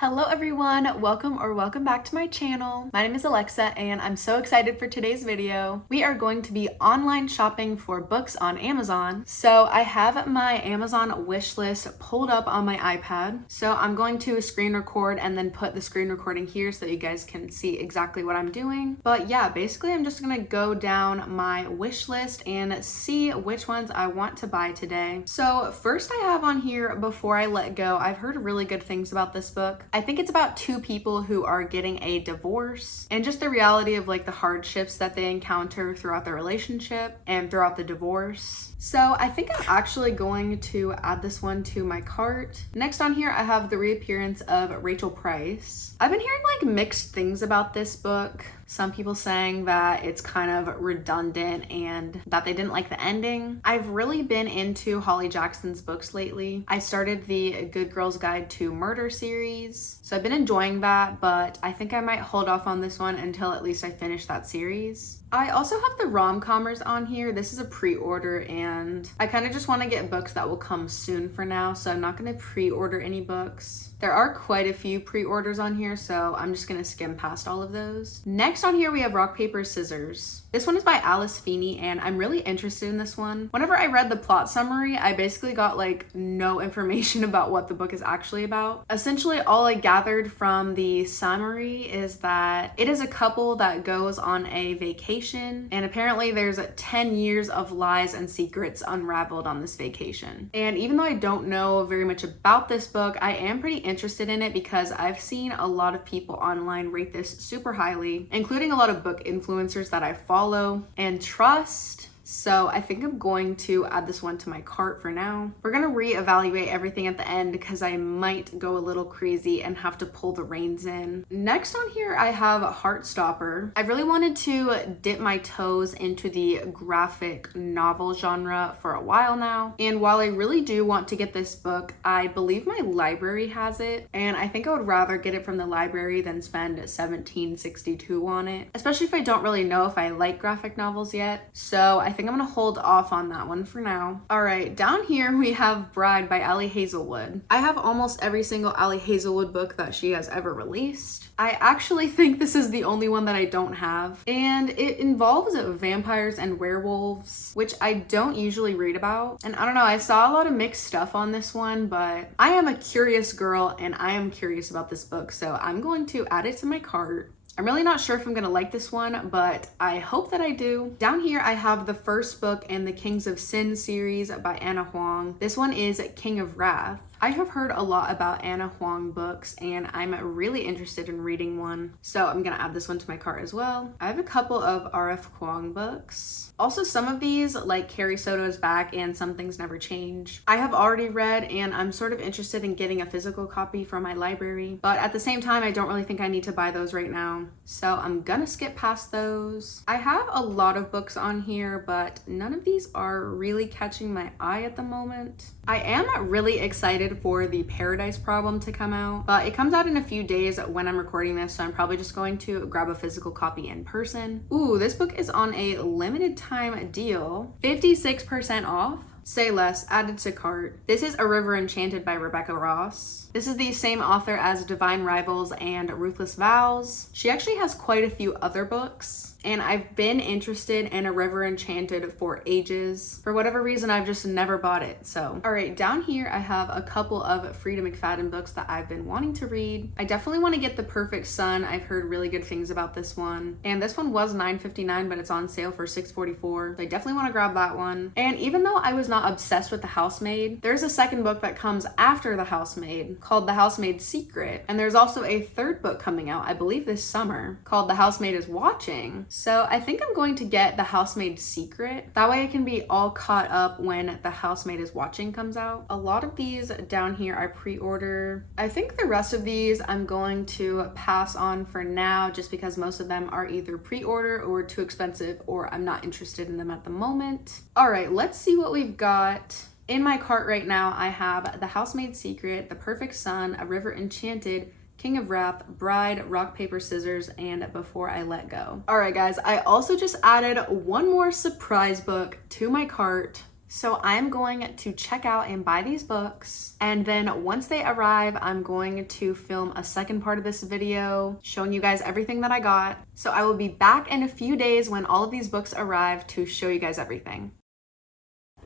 Hello everyone, welcome back to my channel. My name is Alexa and I'm so excited for today's video. We are going to be online shopping for books on Amazon. So I have my Amazon wish list pulled up on my iPad. So I'm going to screen record and then put the screen recording here so that you guys can see exactly what I'm doing. But yeah, basically I'm just gonna go down my wish list and see which ones I want to buy today. So first I have on here Before I Let Go. I've heard really good things about this book. I think it's about two people who are getting a divorce and just the reality of like the hardships that they encounter throughout the relationship and throughout the divorce. So I think I'm actually going to add this one to my cart. Next on here, I have the reappearance of Rachel Price. I've been hearing like mixed things about this book. Some people saying that it's kind of redundant and that they didn't like the ending. I've really been into Holly Jackson's books lately. I started the Good Girl's Guide to Murder series, so I've been enjoying that, but I think I might hold off on this one until at least I finish that series. I also have the rom-commers on here. This is a pre-order and I kind of just want to get books that will come soon for now, so I'm not going to pre-order any books. There are quite a few pre-orders on here, so I'm just gonna skim past all of those. Next on here, we have Rock, Paper, Scissors. This one is by Alice Feeney, and I'm really interested in this one. Whenever I read the plot summary, I basically got like no information about what the book is actually about. Essentially, all I gathered from the summary is that it is a couple that goes on a vacation, and apparently there's 10 years of lies and secrets unraveled on this vacation. And even though I don't know very much about this book, I am pretty interested in it because I've seen a lot of people online rate this super highly, including a lot of book influencers that I follow and trust. So I think I'm going to add this one to my cart for now. We're gonna reevaluate everything at the end because I might go a little crazy and have to pull the reins in. Next on here, I have Heartstopper. I really wanted to dip my toes into the graphic novel genre for a while now. And while I really do want to get this book, I believe my library has it. And I think I would rather get it from the library than spend $17.62 on it, especially if I don't really know if I like graphic novels yet. So I think I'm gonna hold off on that one for now. All right, down here we have Bride by Ali Hazelwood. I have almost every single Ali Hazelwood book that she has ever released. I actually think this is the only one that I don't have, and it involves vampires and werewolves, which I don't usually read about. And I don't know, I saw a lot of mixed stuff on this one, but I am a curious girl and I am curious about this book, so I'm going to add it to my cart. I'm really not sure if I'm gonna like this one, but I hope that I do. Down here, I have the first book in the Kings of Sin series by Anna Huang. This one is King of Wrath. I have heard a lot about Anna Huang books and I'm really interested in reading one, so I'm gonna add this one to my cart as well. I have a couple of R.F. Huang books. Also, some of these, like Carrie Soto's Back and Some Things Never Change, I have already read and I'm sort of interested in getting a physical copy from my library, but at the same time, I don't really think I need to buy those right now, so I'm gonna skip past those. I have a lot of books on here, but none of these are really catching my eye at the moment. I am really excited for The Paradise Problem to come out, but it comes out in a few days when I'm recording this, so I'm probably just going to grab a physical copy in person. Ooh, this book is on a limited time deal, 56% off. Say Less, added to cart. This is A River Enchanted by Rebecca Ross. This is the same author as Divine Rivals and Ruthless Vows. She actually has quite a few other books, and I've been interested in A River Enchanted for ages. For whatever reason, I've just never bought it, so. All right, down here, I have a couple of Freida McFadden books that I've been wanting to read. I definitely want to get The Perfect Son. I've heard really good things about this one. And this one was $9.59, but it's on sale for $6.44. So I definitely want to grab that one. And even though I was not obsessed with The Housemaid, there's a second book that comes after The Housemaid called The Housemaid's Secret. And there's also a third book coming out, I believe this summer, called The Housemaid is Watching. So I think I'm going to get The Housemaid's Secret. That way I can be all caught up when The Housemaid is Watching comes out. A lot of these down here I pre-order. I think the rest of these I'm going to pass on for now just because most of them are either pre-order or too expensive or I'm not interested in them at the moment. All right, let's see what we've got. In my cart right now, I have The Housemaid's Secret, The Perfect Son, A River Enchanted, King of Wrath, Bride, Rock, Paper, Scissors, and Before I Let Go. All right, guys, I also just added one more surprise book to my cart. So I'm going to check out and buy these books, and then once they arrive, I'm going to film a second part of this video showing you guys everything that I got. So I will be back in a few days when all of these books arrive to show you guys everything.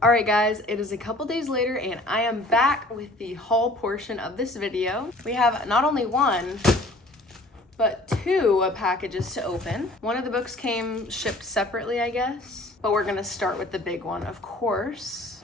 Alright guys, it is a couple days later and I am back with the haul portion of this video. We have not only one, but two packages to open. One of the books came shipped separately, I guess, but we're gonna start with the big one, of course.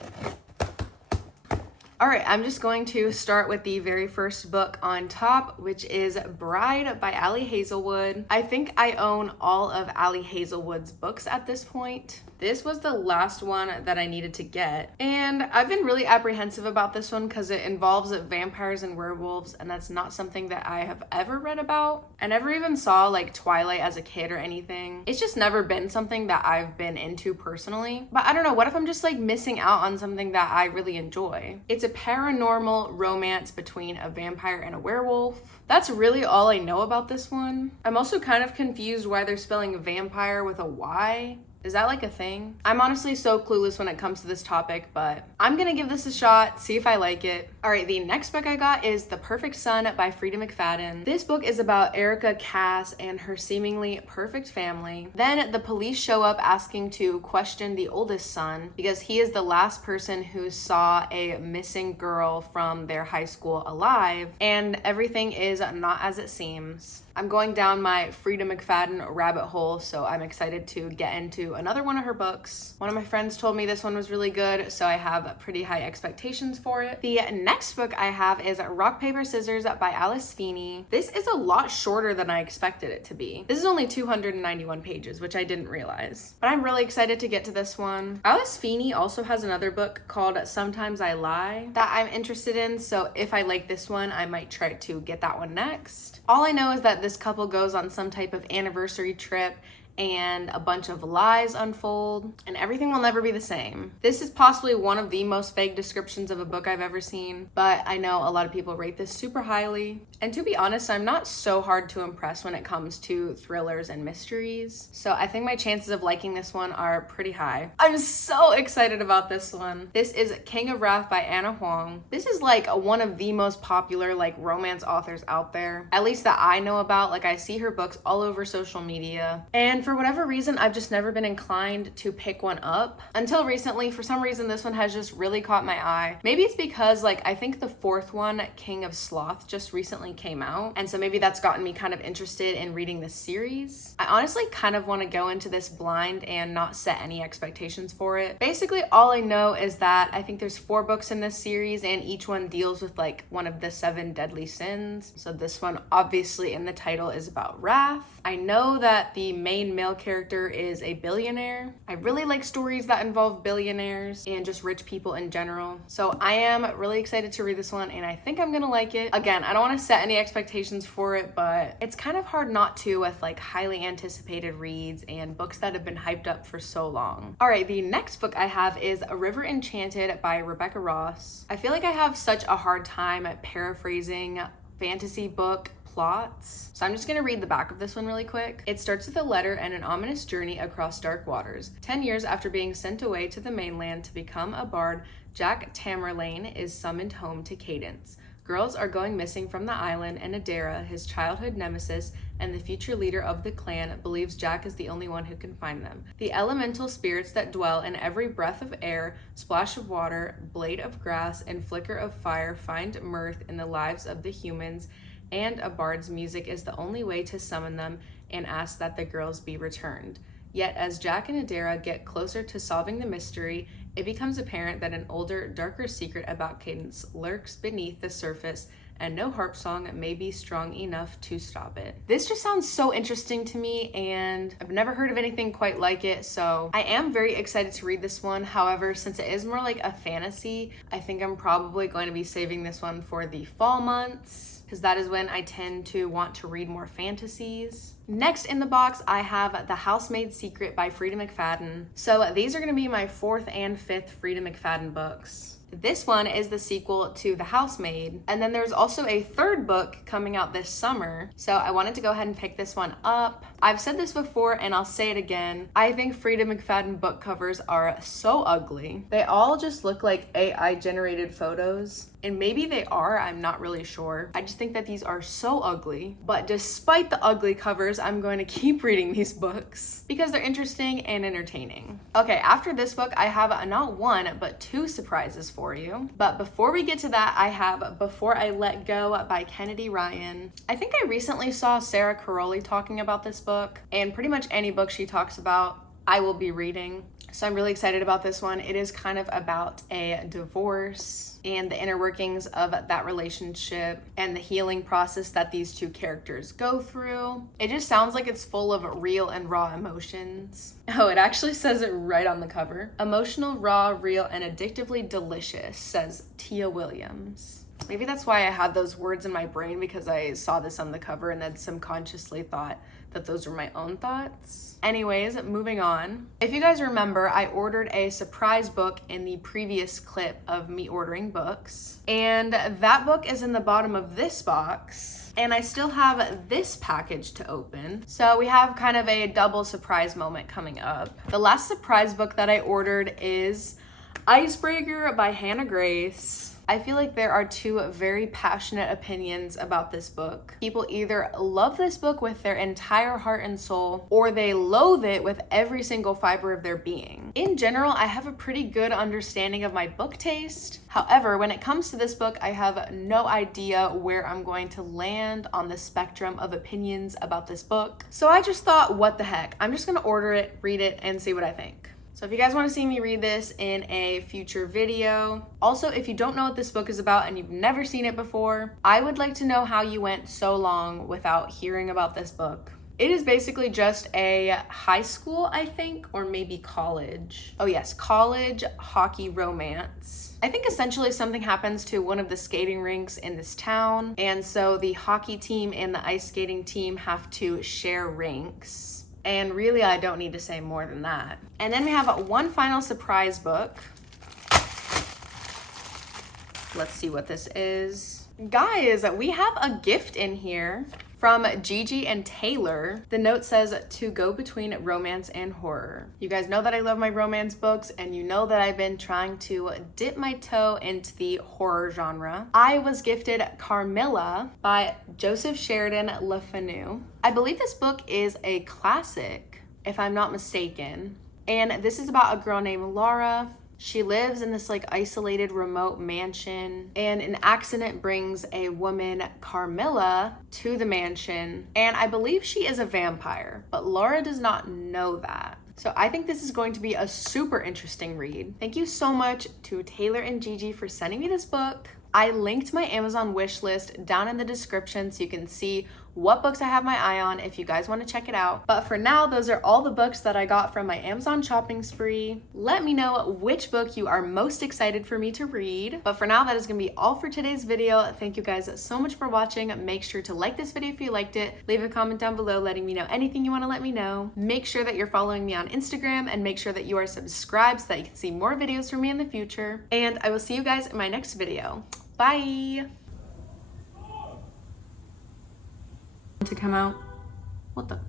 All right, I'm just going to start with the very first book on top, which is Bride by Ali Hazelwood. I think I own all of Ali Hazelwood's books at this point. This was the last one that I needed to get. And I've been really apprehensive about this one because it involves vampires and werewolves, and that's not something that I have ever read about. I never even saw like Twilight as a kid or anything. It's just never been something that I've been into personally. But I don't know, what if I'm just like missing out on something that I really enjoy? It's a paranormal romance between a vampire and a werewolf. That's really all I know about this one. I'm also kind of confused why they're spelling vampire with a Y. Is that like a thing? I'm honestly so clueless when it comes to this topic, but I'm gonna give this a shot, see if I like it. All right, the next book I got is The Perfect Son by Freida McFadden. This book is about Erica Cass and her seemingly perfect family. Then the police show up asking to question the oldest son because he is the last person who saw a missing girl from their high school alive, and everything is not as it seems. I'm going down my Freida McFadden rabbit hole, so I'm excited to get into another one of her books. One of my friends told me this one was really good, so I have pretty high expectations for it. The next book I have is Rock, Paper, Scissors by Alice Feeney. This is a lot shorter than I expected it to be. This is only 291 pages, which I didn't realize. But I'm really excited to get to this one. Alice Feeney also has another book called Sometimes I Lie that I'm interested in, so if I like this one, I might try to get that one next. All I know is that this couple goes on some type of anniversary trip and a bunch of lies unfold, and everything will never be the same. This is possibly one of the most vague descriptions of a book I've ever seen, but I know a lot of people rate this super highly. And to be honest, I'm not so hard to impress when it comes to thrillers and mysteries, so I think my chances of liking this one are pretty high. I'm so excited about this one. This is King of Wrath by Huang. This is like one of the most popular like romance authors out there, at least that I know about. Like I see her books all over social media, and for whatever reason, I've just never been inclined to pick one up until recently. For some reason, this one has just really caught my eye. Maybe it's because like I think the fourth one, King of Sloth, just recently came out, and so maybe that's gotten me kind of interested in reading this series. I honestly kind of want to go into this blind and not set any expectations for it. Basically, all I know is that I think there's 4 books in this series, and each one deals with like one of the 7 deadly sins. So this one, obviously in the title, is about wrath. I know that the main male character is a billionaire. I really like stories that involve billionaires and just rich people in general. So I am really excited to read this one, and I think I'm gonna like it. Again, I don't want to set any expectations for it, but it's kind of hard not to with like highly anticipated reads and books that have been hyped up for so long. All right, the next book I have is A River Enchanted by Rebecca Ross. I feel like I have such a hard time at paraphrasing fantasy book plots, so I'm just gonna read the back of this one really quick. It starts with a letter and an ominous journey across dark waters. 10 years after being sent away to the mainland to become a bard, Jack Tamerlane is summoned home to Cadence. Girls are going missing from the island, and Adara, his childhood nemesis and the future leader of the clan, believes Jack is the only one who can find them. The elemental spirits that dwell in every breath of air, splash of water, blade of grass, and flicker of fire find mirth in the lives of the humans, and a bard's music is the only way to summon them and ask that the girls be returned. Yet as Jack and Adara get closer to solving the mystery, it becomes apparent that an older, darker secret about Cadence lurks beneath the surface, and no harp song may be strong enough to stop it. This just sounds so interesting to me, and I've never heard of anything quite like it, so I am very excited to read this one. However, since it is more like a fantasy, I think I'm probably going to be saving this one for the fall months, because that is when I tend to want to read more fantasies. Next in the box, I have The Housemaid Secret by Freida McFadden. So these are going to be my 4th and 5th Freida McFadden books. This one is the sequel to The Housemaid. And then there's also a third book coming out this summer. So I wanted to go ahead and pick this one up. I've said this before and I'll say it again. I think Freida McFadden book covers are so ugly. They all just look like AI generated photos. And maybe they are, I'm not really sure. I just think that these are so ugly. But despite the ugly covers, I'm going to keep reading these books because they're interesting and entertaining. Okay, after this book, I have not one, but two surprises for you. But before we get to that, I have Before I Let Go by Kennedy Ryan. I think I recently saw Sarah Caroli talking about this book, and pretty much any book she talks about, I will be reading. So I'm really excited about this one. It is kind of about a divorce and the inner workings of that relationship and the healing process that these two characters go through. It just sounds like it's full of real and raw emotions. Oh, it actually says it right on the cover. Emotional, raw, real, and addictively delicious, says Tia Williams. Maybe that's why I had those words in my brain, because I saw this on the cover and then subconsciously thought that those were my own thoughts. Anyways, moving on. If you guys remember, I ordered a surprise book in the previous clip of me ordering books, and that book is in the bottom of this box, and I still have this package to open. So we have kind of a double surprise moment coming up. The last surprise book that I ordered is Icebreaker by Hannah Grace. I feel like there are two very passionate opinions about this book. People either love this book with their entire heart and soul, or they loathe it with every single fiber of their being. In general, I have a pretty good understanding of my book taste. However, when it comes to this book, I have no idea where I'm going to land on the spectrum of opinions about this book. So I just thought, what the heck? I'm just gonna order it, read it, and see what I think. So if you guys want to see me read this in a future video. Also, if you don't know what this book is about and you've never seen it before, I would like to know how you went so long without hearing about this book. It is basically just a high school, I think, or maybe college. Oh yes, college hockey romance. I think essentially something happens to one of the skating rinks in this town, and so the hockey team and the ice skating team have to share rinks. And really, I don't need to say more than that. And then we have one final surprise book. Let's see what this is. Guys, we have a gift in here from Gigi and Taylor. The note says, to go between romance and horror. You guys know that I love my romance books, and you know that I've been trying to dip my toe into the horror genre. I was gifted Carmilla by Joseph Sheridan Le Fanu. I believe this book is a classic, if I'm not mistaken. And this is about a girl named Laura. She lives in this like isolated remote mansion, and an accident brings a woman, Carmilla, to the mansion, and I believe she is a vampire, but Laura does not know that. So I think this is going to be a super interesting read. Thank you so much to Taylor and Gigi for sending me this book. I linked my Amazon wish list down in the description so you can see what books I have my eye on if you guys want to check it out. But for now, those are all the books that I got from my Amazon shopping spree. Let me know which book you are most excited for me to read. But for now, that is going to be all for today's video. Thank you guys so much for watching. Make sure to like this video if you liked it. Leave a comment down below letting me know anything you want to let me know. Make sure that you're following me on Instagram, and make sure that you are subscribed so that you can see more videos from me in the future. And I will see you guys in my next video. Bye! To come out. What the?